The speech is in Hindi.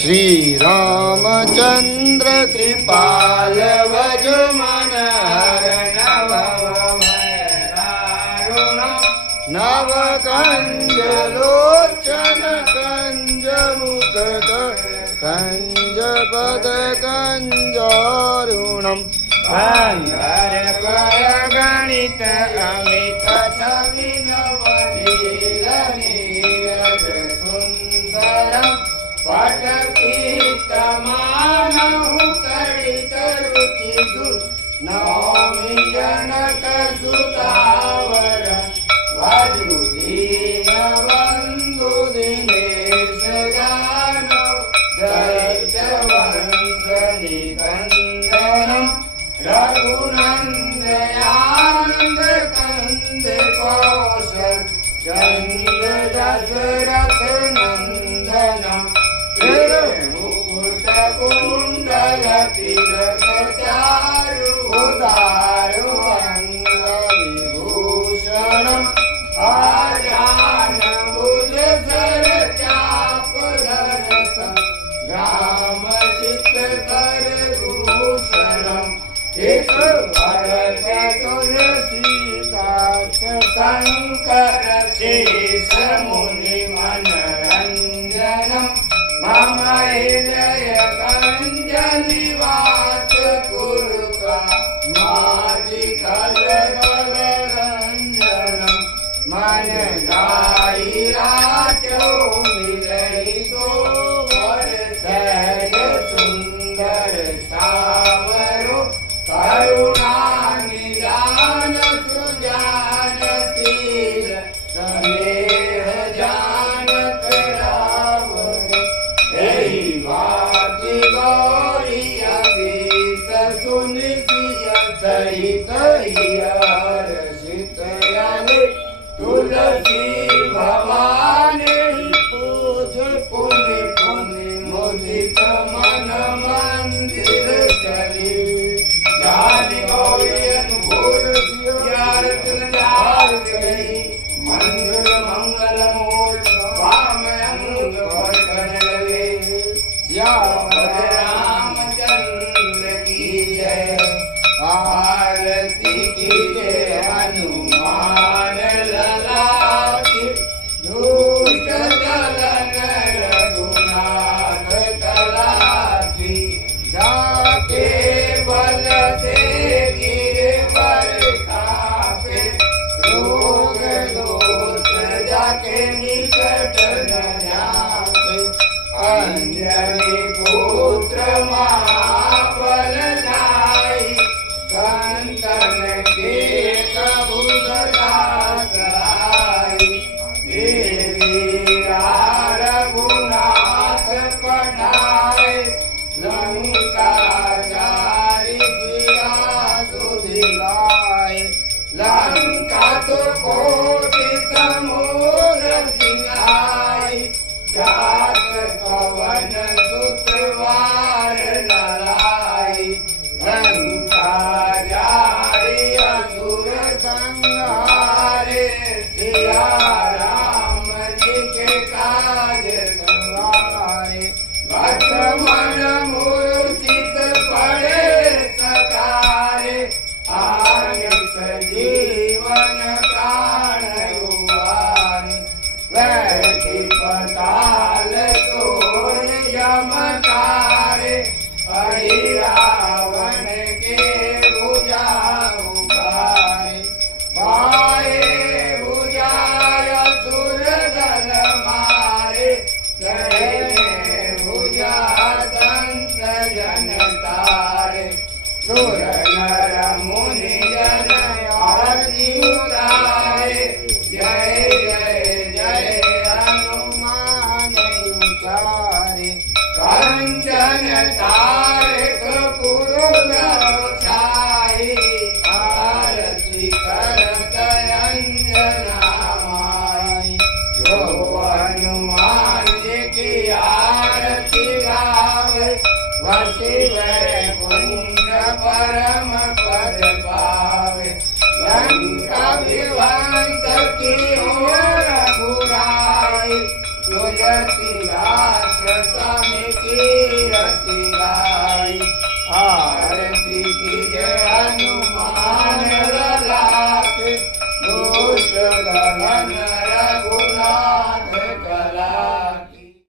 श्री रामचंद्र कृपाल भज मन हर नव कंज लोचन कंज मुख कंज पद कंजरुणम अंगर कर गणित अमित छवि नवनील नीरज सुंदरम पटपीत मानहु कड़ित रुचि सुत नौमि जनक सुतावर भजु दीन बंधु दिनेश जानव दैत्य वंश निकंदनम रघुनंदयानंद कंद कौशल चंद दशरथ नंदनम मुकुट कुंडल तिलक चारु उदारु अंग विभूषणम आजान भुज सर चाप धरस ग्राम चित कर भूषणम एक भरत तुलसीदास शंकर शेष मुनि मनरंजनम मम हृदय कंज निवास कुरुका माधि कल रंजनम मन जाई राजो मिलई तो सहज सुंदर सावरो करुणा निदान सुजान शील स्नेह जानत रावण एहि वाति गौरी अधीश सुनि सिय सहित हर्षित यले तुलसी भवानी पूज पुनि पुनि मुदित मन मंदिर चली जानि गौरी अनुकूल सियार तुलजार गई मंगल मंगल मूल वाम अंग वर्तन लगे श्याम रामचंद्र की जय आरती की जय हनुमान लला की दुष्ट दलन रघुनाथ कला की जाके बल से गिरवर कापे रोग दोष जाके निकट न जाते अंजनी पुत्र महाबल नाई संतन के कबू सदा सहाय देवी रघुनाथ पढ़ाए लंका जारी किया सुधिलाए लंका तो कोटि समूर सिंहाई जात पवन सुतवार लड़ाई लंका जारी असुर संहारे सिया राम जी के काज सवारे लक्ष्मण मूर्छित पड़े सकारे आन सजीवन प्राण उबारे बैठी पताल तोड़ यमकारे अहि रावण के भुजा उबारे बाए भुजाय असुर दल मारे दाहिने भुजा संत जन तारे सुर नर मुनि जन आरती उतारे जय जय जय हनुमान उचारे कंचन तारक पुरुषाई आरती करत अंजना माई जो हनुमान जी की आरती गावे वसी वैकुंठ परम पद पावे लंका विध्वंस की ओर बुराई तुलसीदास स्वामी की आरती कीजे हनुमान लाके दुष्ट गगन रघुनाथ कला